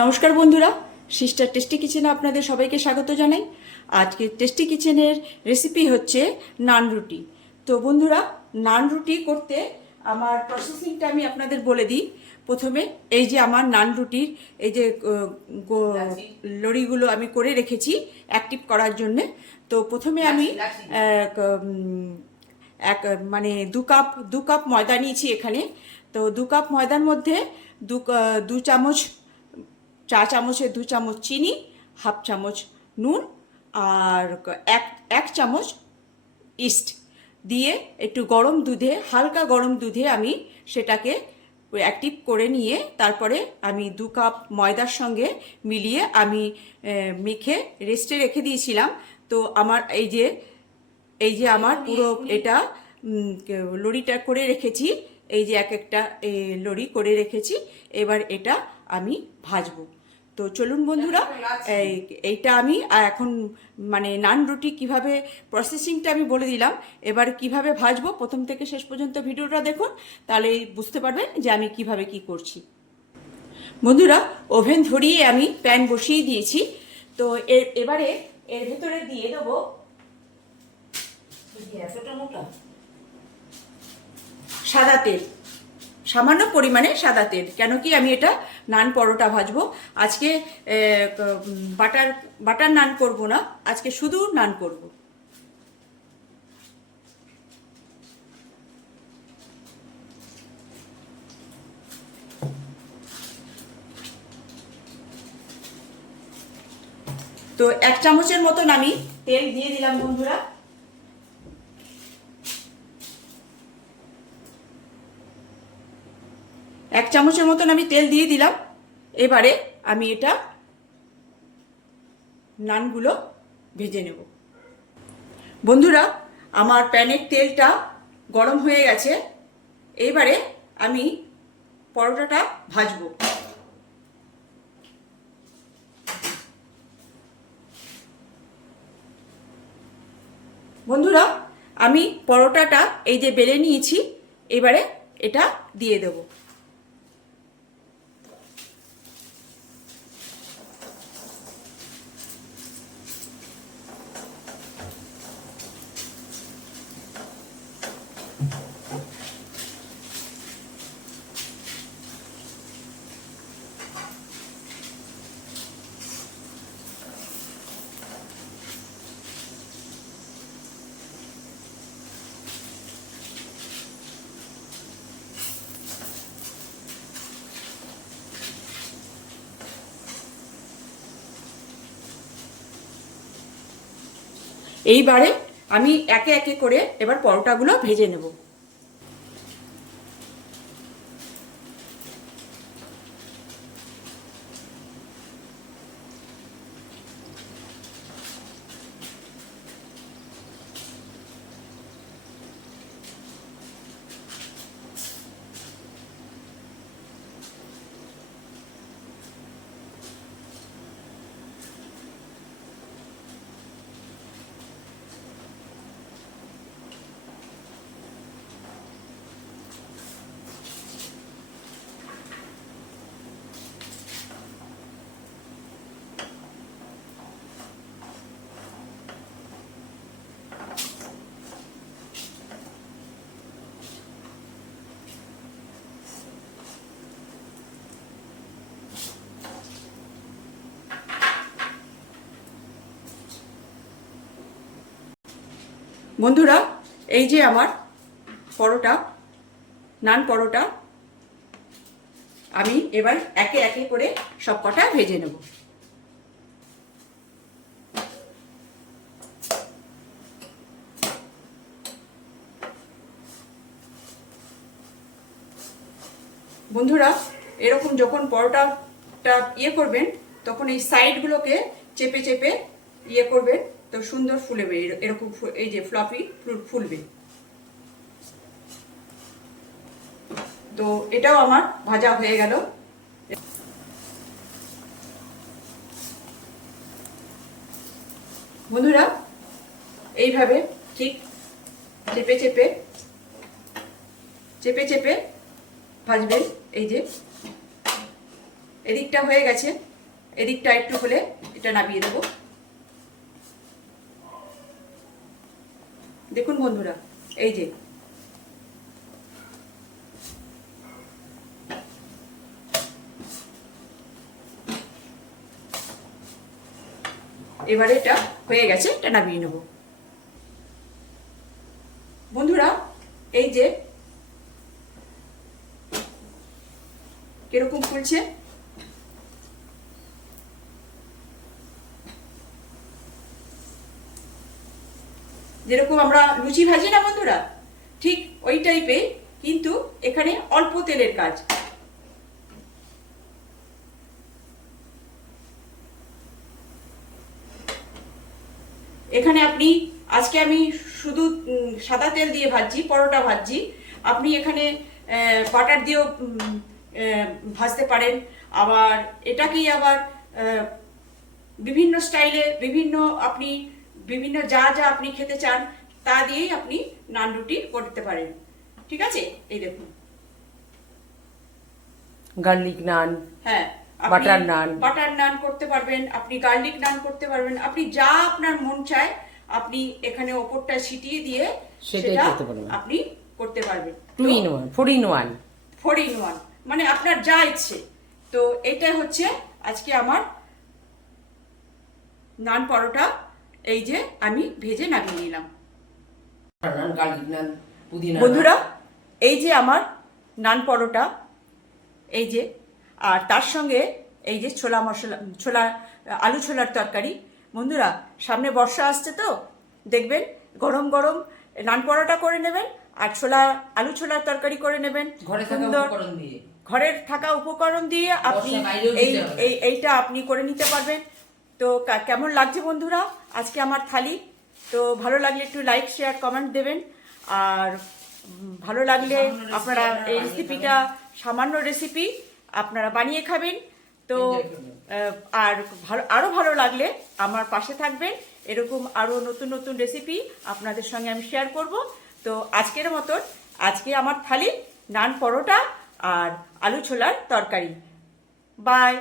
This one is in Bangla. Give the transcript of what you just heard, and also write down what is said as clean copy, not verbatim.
নমস্কার বন্ধুরা, সিস্টার টেস্টি কিচেনে আপনাদের সবাইকে স্বাগত জানাই। আজকে টেস্টি কিচেনের রেসিপি হচ্ছে নান রুটি। তো বন্ধুরা, নান রুটি করতে আমার প্রসেসিংটা আমি আপনাদের বলে দিই। প্রথমে এই যে আমার নান রুটির এই যে লড়িগুলো আমি করে রেখেছি অ্যাক্টিভ করার জন্যে। তো প্রথমে আমি এক মানে দু কাপ ময়দা নিয়েছি এখানে। তো 2 কাপ ময়দার মধ্যে দু চামচ, চা চামচের 2 চামচ চিনি, হাফ চামচ নুন আর এক চামচ ইস্ট দিয়ে একটু গরম দুধে, হালকা গরম দুধে আমি সেটাকে অ্যাক্টিভ করে নিয়ে তারপরে আমি 2 কাপ ময়দার সঙ্গে মিলিয়ে আমি মেখে রেস্টে রেখে দিয়েছিলাম। তো আমার এই যে আমার পুরো এটা লড়িটা করে রেখেছি। এই যে এক একটা লড়ি করে রেখেছি। এবার এটা আমি ভাজবো। তো চলুন বন্ধুরা, এইটা আমি এখন মানে নান রুটি কিভাবে প্রসেসিংটা আমি বলে দিলাম। এবার কিভাবে ভাজবো প্রথম থেকে শেষ পর্যন্ত ভিডিওটা দেখুন, তাহলে বুঝতে পারবেন যে আমি কিভাবে কি করছি। বন্ধুরা, ওভেন ধরিয়ে আমি প্যান বসিয়ে দিয়েছি। তো এবারে এর ভেতরে দিয়ে দেবো সাদা তেল, সামান্য পরিমাণে সাদা তেল। কেন কি আমি এটা নান পরোটা ভাজবো আজকে। বাটার নান করব না, আজকে শুধু নান করব। তো 1 চামচের মতন আমি তেল দিয়ে দিলাম বন্ধুরা। এক চামচের মতন আমি তেল দিয়ে দিলাম। এবারে আমি এটা নানগুলো ভেজে নেব। বন্ধুরা, আমার প্যানের তেলটা গরম হয়ে গেছে। এবারে আমি পরোটাটা ভাজবো। বন্ধুরা, আমি পরোটাটা এই যে বেলে নিয়েছি, এবারে এটা দিয়ে দেবো। এইবারে আমি একে একে করে এবার পরোটাগুলো ভেজে নেব। বন্ধুরা, এই যে আমার পরোটা, নান পরোটা, আমি এবার একে একে করে সব কটা ভেজে নেব। বন্ধুরা, এরকম যখন পরোটাটা করবেন, তখন এই সাইডগুলোকে চেপে চেপে করবেন, তো সুন্দর ফুলবে। এরকম এই যে ফ্লপি ফুলবে। তো এটাও আমার ভাজা হয়ে গেল। বন্ধুরা, এইভাবে ঠিক চেপে চেপে চেপে চেপে ভাজবেন। এই যে এদিকটা হয়ে গেছে, এদিকটা একটু হলে এটা নামিয়ে দেবো। দেখুন বন্ধুরা, এই যে এবারে এটা হয়ে গেছে, এটা নামিয়ে নেব। বন্ধুরা, এই যে কিরকম ফুলছে, যেরকম আমরা লুচি ভাজি না বন্ধুরা, ঠিক ওই টাইপে, কিন্তু এখানে অল্প তেলের কাজ। এখানে আপনি, আজকে আমি শুধু সাদা তেল দিয়ে ভাজছি, পরোটা ভাজছি। আপনি এখানে বাটার দিয়েও ভাজতে পারেন। আবার এটাকেই আবার বিভিন্ন স্টাইলে, আপনি বিভিন্ন যা যা আপনি খেতে চান তা দিয়েই আপনি নান রুটি করতে পারেন। ঠিক আছে, এই দেখুন গার্লিক নান, হ্যাঁ, বাটার নান, বাটার নান করতে পারবেন, আপনি গার্লিক নান করতে পারবেন, আপনি যা আপনার মন চায় আপনি এখানে ওপরটা ছিটিয়ে দিয়ে সেটাই করতে পারবেন। আপনি করতে পারবেন। 2 in 1, 4 in 1, 4 in 1, মানে আপনার যা ইচ্ছে। তো এটা হচ্ছে আজকে আমার নান পরোটা, এই যে আমি ভেজে নামিয়ে নিলাম। নান, গার্লিক নান, পুদিনা। বন্ধুরা, এই যে আমার নান পরোটা, এই যে, আর তার সঙ্গে এই যে আলু ছোলার তরকারি। বন্ধুরা, সামনে বর্ষা আসছে, তো দেখবেন গরম গরম নান পরোটা করে নেবেন আর আলু ছোলার তরকারি করে নেবেন। ঘরের থাকা উপকরণ দিয়ে আপনি এইটা আপনি করে নিতে পারবেন। তো কেমন লাগছে বন্ধুরা আজকে আমার থালি? তো ভালো লাগলে একটু লাইক, শেয়ার, কমেন্ট দেবেন। আর ভালো লাগলে আপনারা এই রেসিপিটা, সামান্য রেসিপি, আপনারা বানিয়ে খাবেন। তো আর আরও ভালো লাগলে আমার পাশে থাকবেন। এরকম আরও নতুন নতুন রেসিপি আপনাদের সঙ্গে আমি শেয়ার করব। তো আজকের মতন, আজকে আমার থালি নান পরোটা আর আলু ছোলার তরকারি। বাই।